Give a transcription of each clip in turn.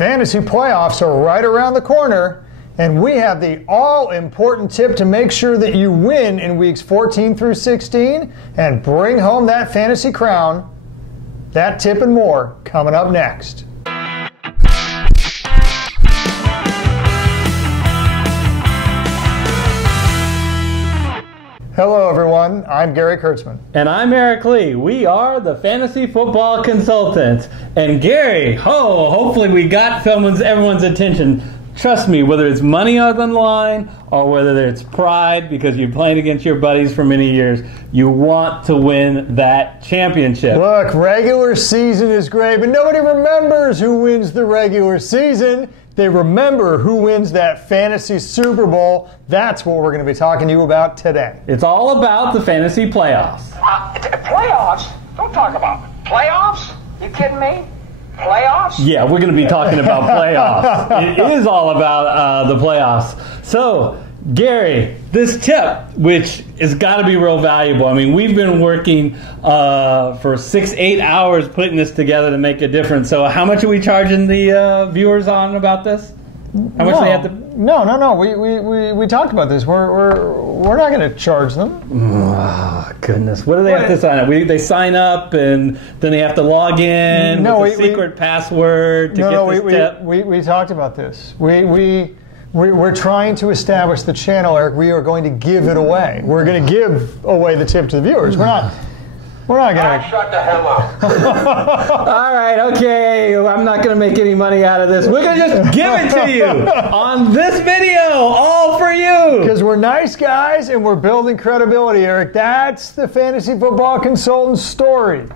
fantasy playoffs are right around the corner, and we have the all-important tip to make sure that you win in weeks 14 through 16 and bring home that fantasy crown. That tip and more coming up next. Hello, everyone. I'm Gary Kurtzman. And I'm Eric Lee. We are the Fantasy Football Consultants. And Gary, hopefully we got everyone's attention. Trust me, whether it's money on the line or whether it's pride because you've played against your buddies for many years, you want to win that championship. Look, regular season is great, but nobody remembers who wins the regular season. They remember who wins that fantasy Super Bowl. That's what we're going to be talking to you about today. It's all about the fantasy playoffs. Playoffs? Don't talk about playoffs. You kidding me? Playoffs? Yeah, we're going to be talking about playoffs. It is all about the playoffs. So, Gary, this tip, which has got to be real valuable. I mean, we've been working for 6-8 hours putting this together to make a difference. So how much are we charging the viewers on about this? How much do they have to? No. We talked about this. We're not going to charge them. Oh, goodness. What do they have to sign up? They sign up and then they have to log in with a secret password to get this tip? We talked about this. We're trying to establish the channel, Eric. We are going to give it away. We're going to give away the tip to the viewers. We're not going to. Shut the hell up. All right, okay. I'm not going to make any money out of this. We're going to just give it to you on this video, all for you. Because we're nice guys and we're building credibility, Eric. That's the Fantasy Football Consultant's story. No.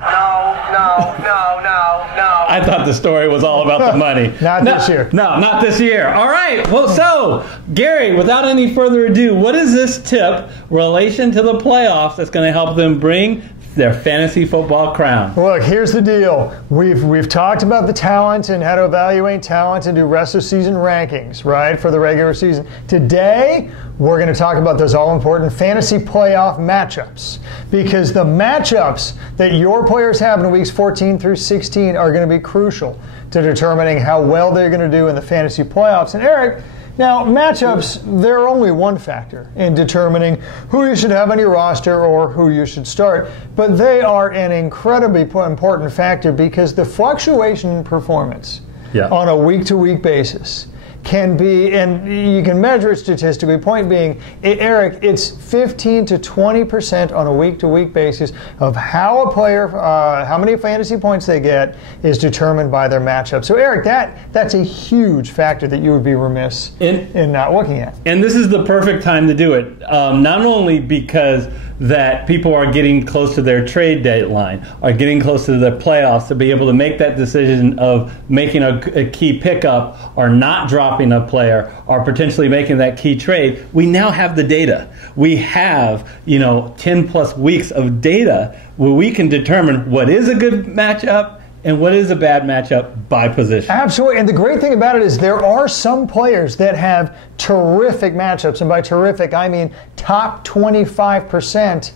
I thought the story was all about the money. This year. No, not this year. All right. Well, so, Gary, without any further ado, what is this tip relation to the playoffs that's going to help them bring their fantasy football crown? Look, here's the deal. We've talked about the talent and how to evaluate talent and do rest of season rankings, right, for the regular season. Today, we're going to talk about those all-important fantasy playoff matchups, because the matchups that your players have in weeks 14 through 16 are going to be crucial to determining how well they're going to do in the fantasy playoffs. And Eric, now, matchups, they're only one factor in determining who you should have on your roster or who you should start, but they are an incredibly important factor because the fluctuation in performance on a week-to-week basis can be, and you can measure it statistically, point being, Eric, it's 15 to 20% on a week-to-week basis of how a player, how many fantasy points they get is determined by their matchup. So, Eric, that's a huge factor that you would be remiss in not looking at. And this is the perfect time to do it, not only because that people are getting close to their trade deadline, are getting close to the playoffs to be able to make that decision of making a key pickup or not dropping a player or potentially making that key trade. We now have the data. We have 10 plus weeks of data where we can determine what is a good matchup and what is a bad matchup by position. Absolutely. And the great thing about it is there are some players that have terrific matchups. And by terrific, I mean top 25%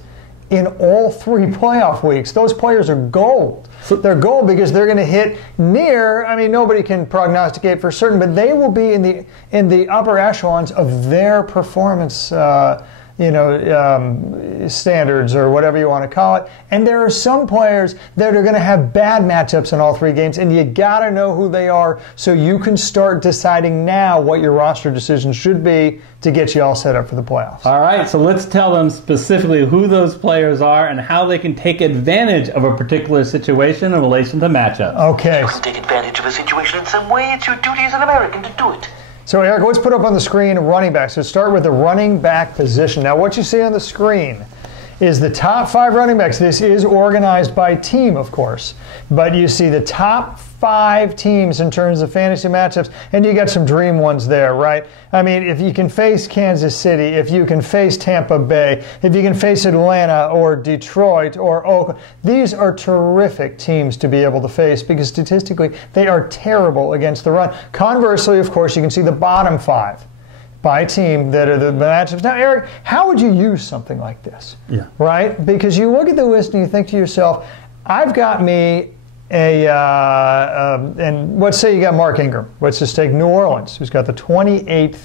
in all 3 playoff weeks. Those players are gold. They're gold because they're going to hit near, I mean, nobody can prognosticate for certain, but they will be in the upper echelons of their performance standards or whatever you want to call it. And there are some players that are going to have bad matchups in all 3 games, and you got to know who they are so you can start deciding now what your roster decision should be to get you all set up for the playoffs. All right, so let's tell them specifically who those players are and how they can take advantage of a particular situation in relation to matchups. Okay. You can take advantage of a situation in some way. It's your duty as an American to do it. So, Eric, let's put up on the screen running backs. So start with the running back position. Now, what you see on the screen is the top 5 running backs. This is organized by team, of course. But you see the top 5 teams in terms of fantasy matchups, and you got some dream ones there, right? I mean, if you can face Kansas City, if you can face Tampa Bay, if you can face Atlanta or Detroit or Oakland, these are terrific teams to be able to face because statistically they are terrible against the run. Conversely, of course, you can see the bottom 5 by team that are the matchups. Now, Eric, how would you use something like this? Yeah. Right? Because you look at the list and you think to yourself, I've got me and let's say you got Mark Ingram. Let's just take New Orleans, who's got the 28th,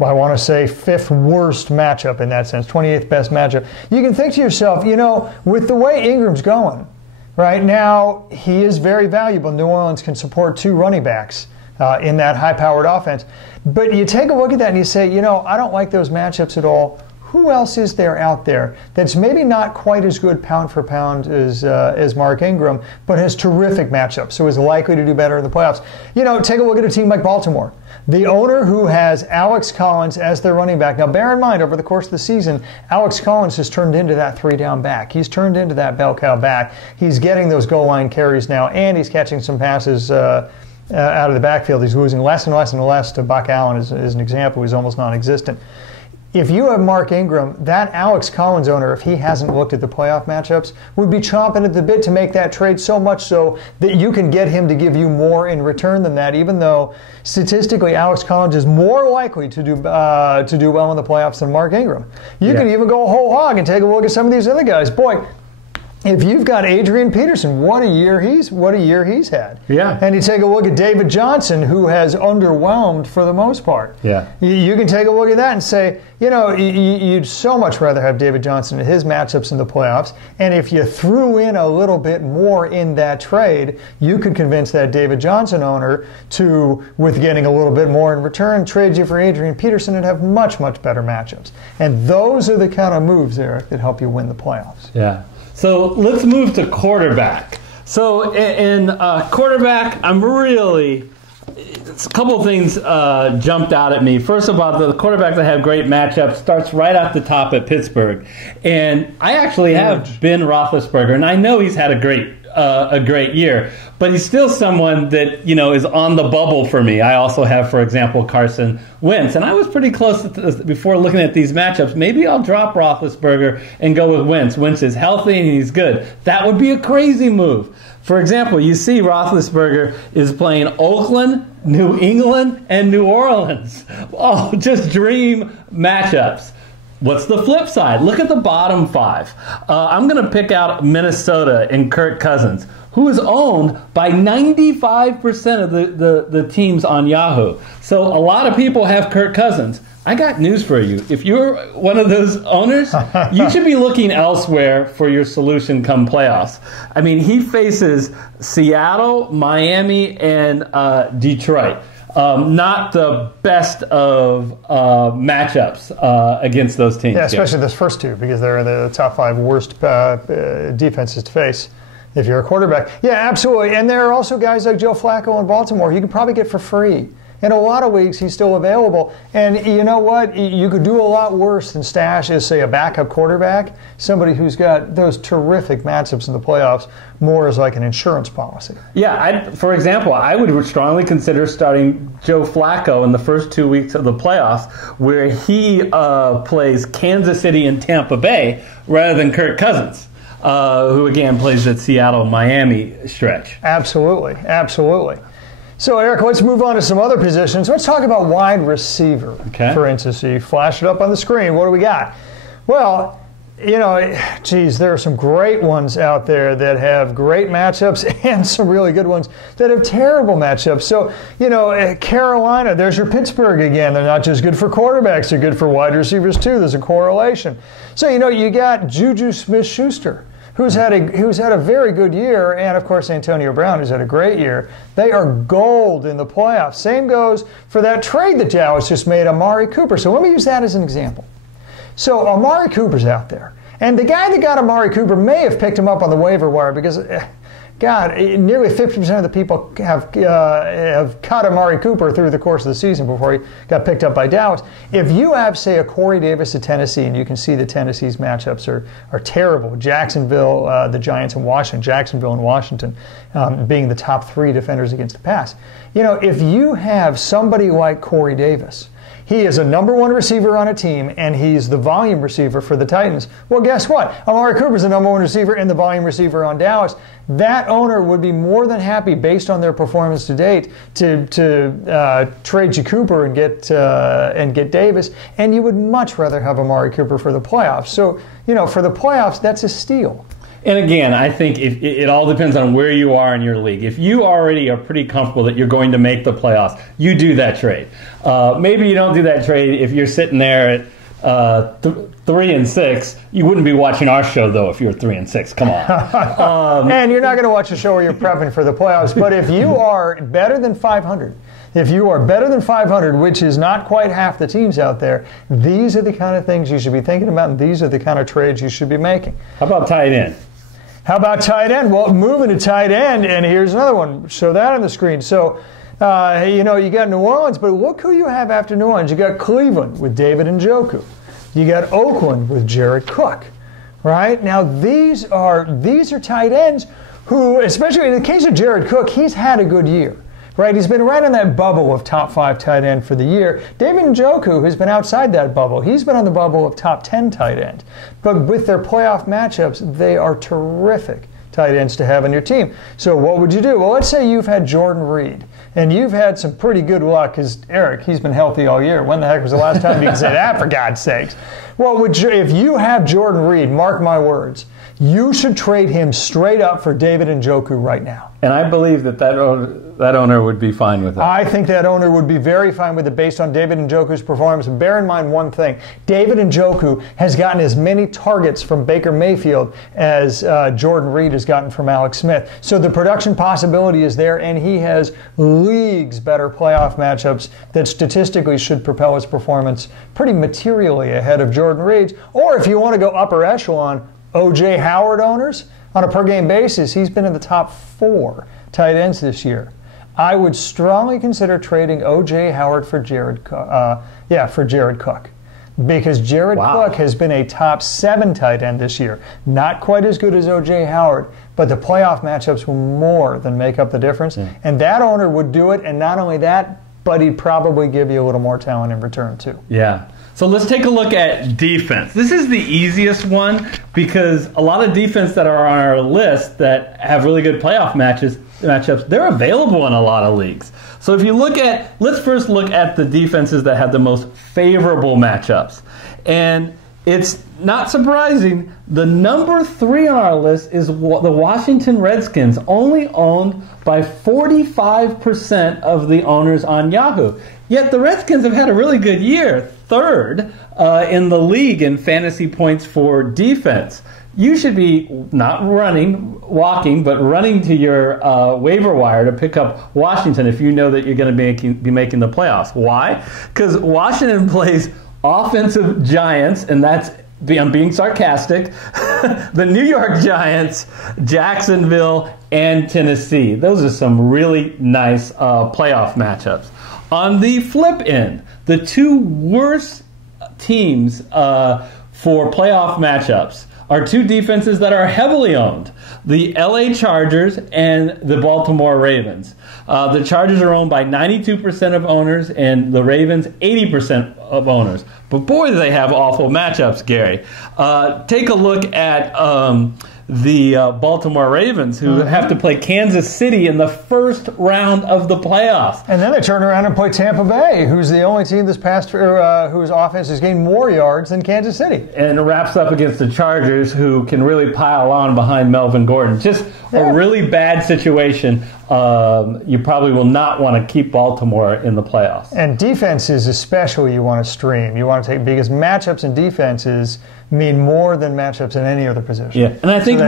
I want to say 5th worst matchup in that sense, 28th best matchup. You can think to yourself, with the way Ingram's going, right now, he is very valuable. New Orleans can support 2 running backs in that high-powered offense. But you take a look at that and you say, I don't like those matchups at all. Who else is there out there that's maybe not quite as good pound for pound as Mark Ingram, but has terrific matchups, so is likely to do better in the playoffs? Take a look at a team like Baltimore. The owner who has Alex Collins as their running back. Now, bear in mind, over the course of the season, Alex Collins has turned into that 3-down back. He's turned into that bell cow back. He's getting those goal line carries now, and he's catching some passes out of the backfield. He's losing less and less and less to Buck Allen, as an example. He's almost non-existent. If you have Mark Ingram, that Alex Collins owner, if he hasn't looked at the playoff matchups, would be chomping at the bit to make that trade, so much so that you can get him to give you more in return than that, even though statistically Alex Collins is more likely to do well in the playoffs than Mark Ingram. You can even go whole hog and take a look at some of these other guys. Boy, if you've got Adrian Peterson, what a year he's had. Yeah. And you take a look at David Johnson, who has underwhelmed for the most part. Yeah. You can take a look at that and say, you'd so much rather have David Johnson in his matchups in the playoffs. And if you threw in a little bit more in that trade, you could convince that David Johnson owner to, with getting a little bit more in return, trade you for Adrian Peterson and have much, much better matchups. And those are the kind of moves, Eric, that help you win the playoffs. Yeah. So let's move to quarterback. So in quarterback, a couple of things jumped out at me. First of all, the quarterback that have great matchups starts right at the top at Pittsburgh. And I actually have Ben Roethlisberger, and I know he's had a great year, but he's still someone that is on the bubble for me. I also have, for example, Carson Wentz, and I was pretty close to this before looking at these matchups. Maybe I'll drop Roethlisberger and go with Wentz. Wentz is healthy and he's good. That would be a crazy move. For example, you see Roethlisberger is playing Oakland, New England, and New Orleans. Oh, just dream matchups. What's the flip side? Look at the bottom 5. I'm going to pick out Minnesota and Kirk Cousins, who is owned by 95% of the teams on Yahoo. So a lot of people have Kirk Cousins. I got news for you. If you're one of those owners, you should be looking elsewhere for your solution come playoffs. I mean, he faces Seattle, Miami, and Detroit. Not the best of matchups against those teams. Yeah, especially those first two, because they're the top 5 worst defenses to face if you're a quarterback. Yeah, absolutely. And there are also guys like Joe Flacco in Baltimore you can probably get for free. In a lot of leagues, he's still available. And you know what? You could do a lot worse than stash as, say, a backup quarterback, somebody who's got those terrific matchups in the playoffs, more as like an insurance policy. Yeah, for example, I would strongly consider starting Joe Flacco in the first 2 weeks of the playoffs, where he plays Kansas City and Tampa Bay rather than Kirk Cousins, who, again, plays that Seattle-Miami stretch. Absolutely, absolutely. So, Eric, let's move on to some other positions. Let's talk about wide receiver, for instance. So you flash it up on the screen. What do we got? Well, there are some great ones out there that have great matchups and some really good ones that have terrible matchups. So, Carolina, there's your Pittsburgh again. They're not just good for quarterbacks, they're good for wide receivers too. There's a correlation. So, you got Juju Smith-Schuster, who's had a very good year, and of course Antonio Brown, who's had a great year. They are gold in the playoffs. Same goes for that trade that Dallas just made, Amari Cooper. So let me use that as an example. So Amari Cooper's out there, and the guy that got Amari Cooper may have picked him up on the waiver wire because, God, nearly 50% of the people have cut Amari Cooper through the course of the season before he got picked up by Dallas. If you have, say, a Corey Davis at Tennessee, and you can see the Tennessee's matchups are terrible. Jacksonville, the Giants, and Washington. Jacksonville and Washington being the top 3 defenders against the pass. If you have somebody like Corey Davis, he is a number 1 receiver on a team, and he's the volume receiver for the Titans. Well, guess what? Amari Cooper's the number 1 receiver and the volume receiver on Dallas. That owner would be more than happy, based on their performance to date, to trade you Cooper and get Davis. And you would much rather have Amari Cooper for the playoffs. So, for the playoffs, that's a steal. And again, I think it all depends on where you are in your league. If you already are pretty comfortable that you're going to make the playoffs, you do that trade. Maybe you don't do that trade if you're sitting there at 3-6. You wouldn't be watching our show, though, if you're 3-6. Come on. And you're not going to watch a show where you're prepping for the playoffs. But if you are better than 500, which is not quite half the teams out there, these are the kind of things you should be thinking about, and these are the kind of trades you should be making. How about tight end? Well, moving to tight end, and here's another one. Show that on the screen. So, you got New Orleans, but look who you have after New Orleans. You got Cleveland with David Njoku. You got Oakland with Jared Cook. Right? Now, these are tight ends who, especially in the case of Jared Cook, he's had a good year. Right, he's been right on that bubble of top 5 tight end for the year. David Njoku has been outside that bubble. He's been on the bubble of top 10 tight end. But with their playoff matchups, they are terrific tight ends to have on your team. So what would you do? Well, let's say you've had Jordan Reed, and you've had some pretty good luck because, Eric, he's been healthy all year. When the heck was the last time you could say that, for God's sakes? Well, if you have Jordan Reed, mark my words, you should trade him straight up for David Njoku right now. And I believe that owner would be fine with it. I think that owner would be very fine with it based on David Njoku's performance. Bear in mind one thing. David Njoku has gotten as many targets from Baker Mayfield as Jordan Reed has gotten from Alex Smith. So the production possibility is there, and he has leagues better playoff matchups that statistically should propel his performance pretty materially ahead of Jordan Reed's. Or if you want to go upper echelon, O.J. Howard owners, on a per-game basis, he's been in the top 4 tight ends this year. I would strongly consider trading O.J. Howard for Jared Cook. Because Jared Cook has been a top 7 tight end this year. Not quite as good as O.J. Howard, but the playoff matchups will more than make up the difference. And that owner would do it, and not only that, but he'd probably give you a little more talent in return, too. Yeah. So let's take a look at defense. This is the easiest one because a lot of defense that are on our list that have really good playoff matchups, they're available in a lot of leagues. So if you let's first look at the defenses that have the most favorable matchups. And it's not surprising, the number 3 on our list is the Washington Redskins, only owned by 45% of the owners on Yahoo. Yet the Redskins have had a really good year, 3rd in the league in fantasy points for defense. You should be not walking, but running to your waiver wire to pick up Washington if you know that you're going to be making the playoffs. Why? Because Washington plays offensive giants, and I'm being sarcastic, the New York Giants, Jacksonville, and Tennessee. Those are some really nice playoff matchups. On the flip end, the 2 worst teams for playoff matchups are 2 defenses that are heavily owned, the LA Chargers and the Baltimore Ravens. The Chargers are owned by 92% of owners and the Ravens 80% of owners. But boy, do they have awful matchups, Gary. Take a look at the Baltimore Ravens, who have to play Kansas City in the first round of the playoffs. And then they turn around and play Tampa Bay, who's the only team this past whose offense has gained more yards than Kansas City. And it wraps up against the Chargers, who can really pile on behind Melvin Gordon. Just a really bad situation. You probably will not want to keep Baltimore in the playoffs. And defenses especially you want to stream. You want to take, because matchups and defenses mean more than matchups in any other position. Yeah, and I think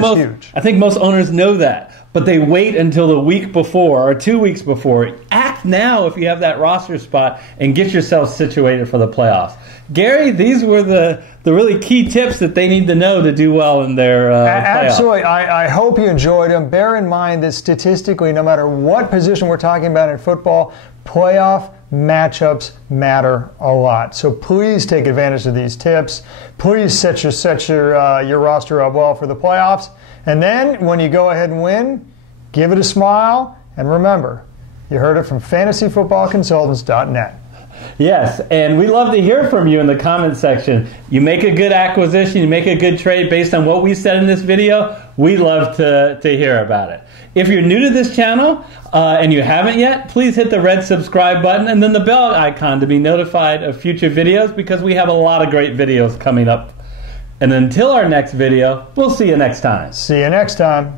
most owners know that, but they wait until the week before or 2 weeks before. Act now if you have that roster spot and get yourself situated for the playoffs. Gary, these were the really key tips that they need to know to do well in their playoffs. Absolutely. I hope you enjoyed them. Bear in mind that statistically, no matter what position we're talking about in football, playoff matchups matter a lot. So please take advantage of these tips. Please set your roster up well for the playoffs. And then when you go ahead and win, give it a smile. And remember, you heard it from fantasyfootballconsultants.net. Yes, and we love to hear from you in the comment section. You make a good acquisition, you make a good trade based on what we said in this video, we love to hear about it. If you're new to this channel and you haven't yet, please hit the red subscribe button and then the bell icon to be notified of future videos, because we have a lot of great videos coming up. And until our next video, we'll see you next time. See you next time.